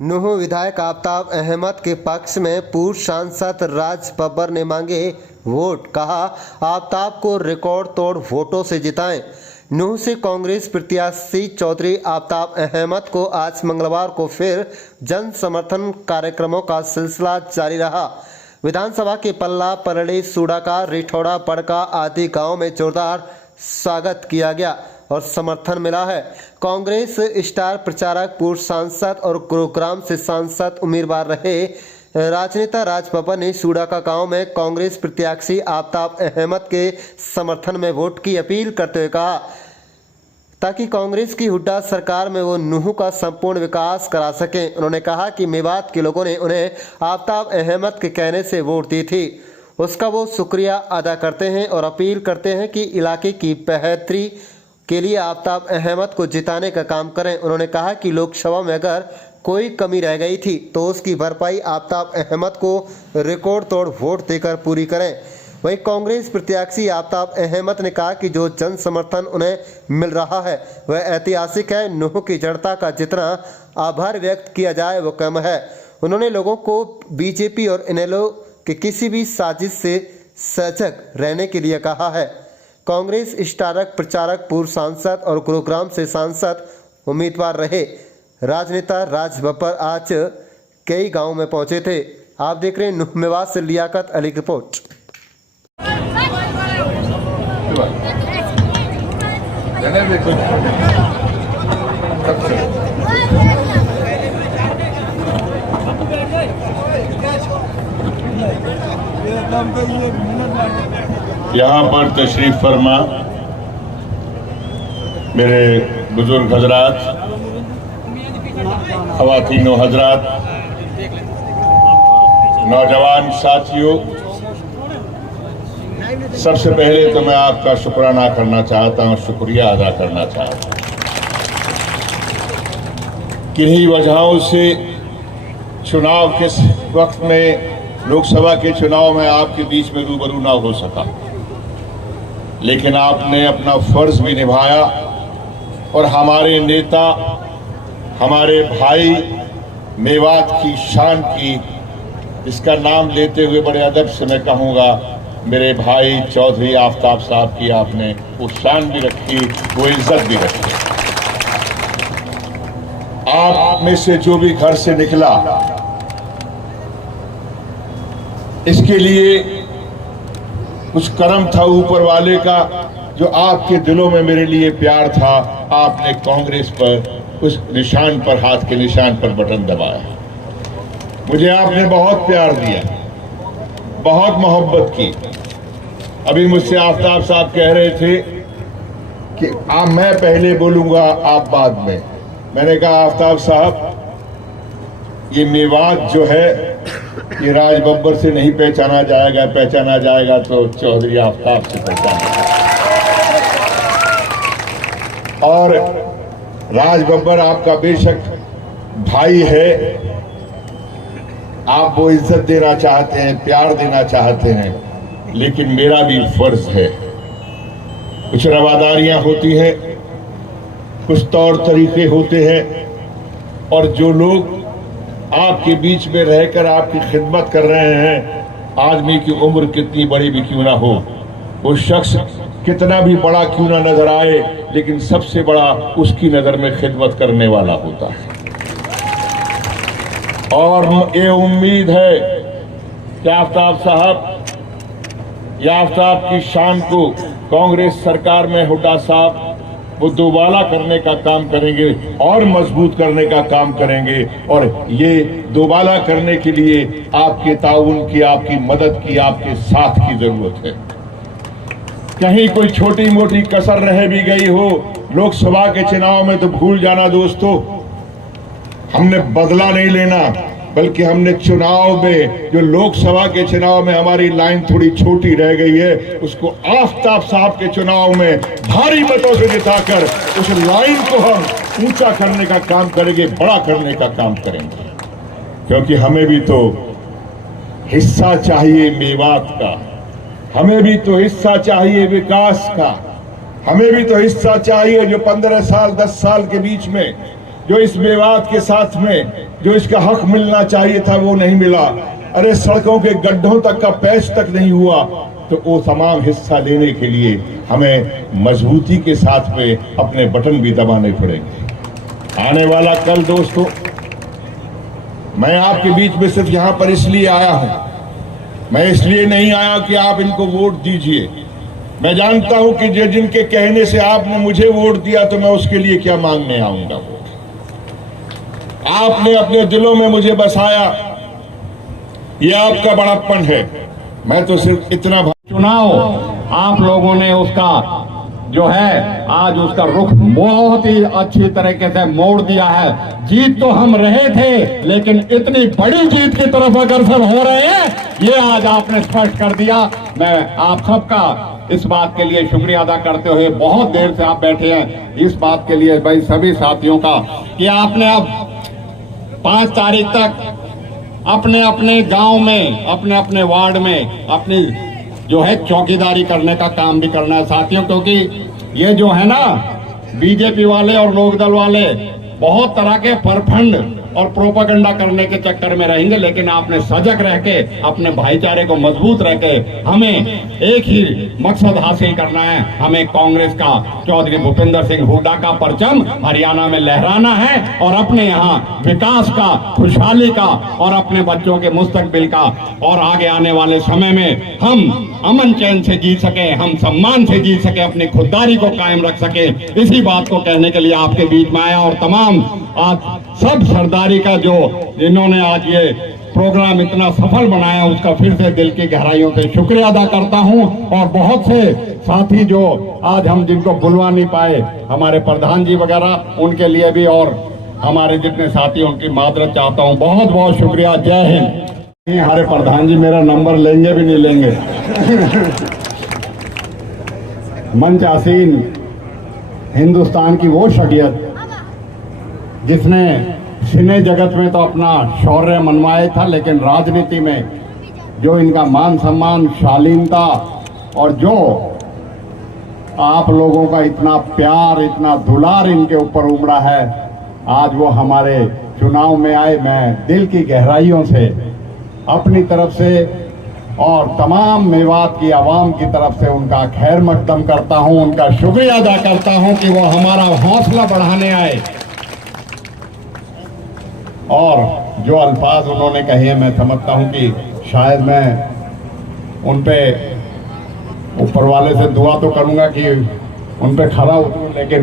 नूंह विधायक आफताब अहमद के पक्ष में पूर्व सांसद राज बब्बर ने मांगे वोट। कहा, आफताब को रिकॉर्ड तोड़ वोटों से जिताएं। नूंह से कांग्रेस प्रत्याशी चौधरी आफताब अहमद को आज मंगलवार को फिर जन समर्थन कार्यक्रमों का सिलसिला जारी रहा। विधानसभा के पल्ला, परड़ी, सूडाका, रिठौड़ा, पड़का आदि गांव में जोरदार स्वागत किया गया और समर्थन मिला है। कांग्रेस स्टार प्रचारक, पूर्व सांसद और गुरुग्राम से सांसद उम्मीदवार रहे राजनेता राज बब्बर ने सूडाका गांव में कांग्रेस प्रत्याशी आफताब अहमद के समर्थन में वोट की अपील करते हुए कहा, ताकि कांग्रेस की हुड्डा सरकार में वो नूंह का संपूर्ण विकास करा सकें। उन्होंने कहा कि मेवात के लोगों ने उन्हें आफताब अहमद के कहने से वोट दी थी, उसका वो शुक्रिया अदा करते हैं और अपील करते हैं कि इलाके की बेहतरी के लिए आफताब अहमद को जिताने का काम करें। उन्होंने कहा कि लोकसभा में अगर कोई कमी रह गई थी तो उसकी भरपाई आफताब अहमद को रिकॉर्ड तोड़ वोट देकर पूरी करें। वहीं कांग्रेस प्रत्याशी आफताब अहमद ने कहा कि जो जन समर्थन उन्हें मिल रहा है वह ऐतिहासिक है। नूंह की जनता का जितना आभार व्यक्त किया जाए वो कम है। उन्होंने लोगों को बीजेपी और इनेलो के किसी भी साजिश से सजग रहने के लिए कहा है। कांग्रेस स्टारक प्रचारक, पूर्व सांसद और गुरुग्राम से सांसद उम्मीदवार रहे राजनेता राज बब्बर आज कई गांव में पहुंचे थे। आप देख रहे हैं नूंह मेवात से लियाकत अली की रिपोर्ट। यहाँ पर तशरीफ फरमा मेरे बुजुर्ग हजरात, ख़वातीन व हजरात, नौजवान साथियों, सबसे पहले तो मैं आपका शुक्राना करना चाहता हूँ, शुक्रिया अदा करना चाहता हूँ। किन्हीं वजहों से चुनाव के वक्त में, लोकसभा के चुनाव में आपके बीच में रूबरू ना हो सका, लेकिन आपने अपना फर्ज भी निभाया और हमारे नेता, हमारे भाई, मेवात की शान की, इसका नाम लेते हुए बड़े अदब से मैं कहूँगा, मेरे भाई चौधरी आफताब साहब की आपने वो शान भी रखी, वो इज्जत भी रखी। आप में से जो भी घर से निकला, इसके लिए कुछ करम था ऊपर वाले का, जो आपके दिलों में मेरे लिए प्यार था। आपने कांग्रेस पर, उस निशान पर, हाथ के निशान पर बटन दबाया। मुझे आपने बहुत प्यार दिया, बहुत मोहब्बत की। अभी मुझसे आफताब साहब कह रहे थे कि मैं पहले बोलूंगा, आप बाद में। मैंने कहा, आफताब साहब, ये मेवात जो है ये राज बब्बर से नहीं पहचाना जाएगा तो चौधरी आफताब से पहचाना जाएगा। और राज बब्बर आपका बेशक भाई है, आप वो इज्जत देना चाहते हैं, प्यार देना चाहते हैं, लेकिन मेरा भी फर्ज है। कुछ रवादारियां होती हैं, कुछ तौर तरीके होते हैं, और जो लोग आपके बीच में रहकर आपकी खिदमत कर रहे हैं, आदमी की उम्र कितनी बड़ी भी क्यों ना हो, वो शख्स कितना भी बड़ा क्यों ना नजर आए, लेकिन सबसे बड़ा उसकी नजर में खिदमत करने वाला होता है। और ये उम्मीद है कि आफताब साहब, या आफताब की शान को कांग्रेस सरकार में हुड्डा साहब वो दोबाला करने का काम करेंगे और मजबूत करने का काम करेंगे। और ये दोबाला करने के लिए आपके ताउन की, आपकी मदद की, आपके साथ की जरूरत है। कहीं कोई छोटी मोटी कसर रह भी गई हो लोकसभा के चुनाव में तो भूल जाना दोस्तों। हमने बदला नहीं लेना, बल्कि हमने चुनाव में, जो लोकसभा के चुनाव में हमारी लाइन थोड़ी छोटी रह गई है, उसको आफताब साहब के चुनाव में भारी मतों से जिताकर उस लाइन को हम ऊंचा करने का काम करेंगे, बड़ा करने का काम करेंगे। क्योंकि हमें भी तो हिस्सा चाहिए मेवात का, हमें भी तो हिस्सा चाहिए विकास का, हमें भी तो हिस्सा चाहिए जो 15 साल 10 साल के बीच में जो इस मेवात के साथ में जो इसका हक मिलना चाहिए था वो नहीं मिला। अरे सड़कों के गड्ढों तक का पैच तक नहीं हुआ, तो वो तमाम हिस्सा लेने के लिए हमें मजबूती के साथ में अपने बटन भी दबाने पड़ेंगे। आने वाला कल दोस्तों, मैं आपके बीच में सिर्फ यहां पर इसलिए आया हूं, मैं इसलिए नहीं आया कि आप इनको वोट दीजिए। मैं जानता हूं कि जिनके कहने से आपने मुझे वोट दिया तो मैं उसके लिए क्या मांगने आऊंगा वोट। आपने अपने दिलों में मुझे बसाया, ये आपका बड़प्पन है। मैं तो सिर्फ इतना चुनाव आप लोगों ने उसका जो है आज उसका रुख बहुत ही अच्छी तरीके से मोड़ दिया है। जीत तो हम रहे थे, लेकिन इतनी बड़ी जीत की तरफ अग्रसर हो रहे हैं, ये आज आपने स्पष्ट कर दिया। मैं आप सबका इस बात के लिए शुक्रिया अदा करते हुए, बहुत देर से आप बैठे हैं, इस बात के लिए भाई सभी साथियों का कि आपने अब 5 तारीख तक अपने अपने गांव में, अपने अपने वार्ड में अपनी जो है चौकीदारी करने का काम भी करना है साथियों। क्योंकि ये जो है ना बीजेपी वाले और लोकदल वाले बहुत तरह के परफंड और प्रोपागंडा करने के चक्कर में रहेंगे, लेकिन आपने सजग रह के अपने भाईचारे को मजबूत रह के हमें एक ही मकसद हासिल करना है। हमें कांग्रेस का चौधरी भूपेंद्र सिंह हुड्डा का परचम हरियाणा में लहराना है और अपने यहाँ विकास का, खुशहाली का और अपने बच्चों के मुस्तकबिल का और आगे आने वाले समय में हम अमन चैन से जी सके, हम सम्मान से जी सके, अपनी खुददारी को कायम रख सके, इसी बात को कहने के लिए आपके बीच में आया। और तमाम आज सब सरदारी का जो जिन्होंने आज ये प्रोग्राम इतना सफल बनाया, उसका फिर से दिल की गहराइयों से शुक्रिया अदा करता हूं। और बहुत से साथी जो आज हम जिनको बुलवा नहीं पाए, हमारे प्रधान जी वगैरह, uनके लिए भी और हमारे जितने साथी उनकी मादरत चाहता हूं। बहुत बहुत शुक्रिया। जय हिंद। हमारे प्रधान जी मेरा नंबर लेंगे भी नहीं लेंगे। मंच आसीन हिंदुस्तान की वो शख्सियत जिसने सिने जगत में तो अपना शौर्य मनवाया था, लेकिन राजनीति में जो इनका मान सम्मान, शालीनता और जो आप लोगों का इतना प्यार, इतना दुलार इनके ऊपर उमड़ा है, आज वो हमारे चुनाव में आए। मैं दिल की गहराइयों से अपनी तरफ से और तमाम मेवात की आवाम की तरफ से उनका खैर मकदम करता हूं, उनका शुक्रिया अदा करता हूं कि वो हमारा हौसला बढ़ाने आए। और जो अल्फाज उन्होंने कहे, मैं समझता हूं कि शायद मैं उन पे ऊपर वाले से दुआ तो करूंगा कि उन पे खरा उतरूं, लेकिन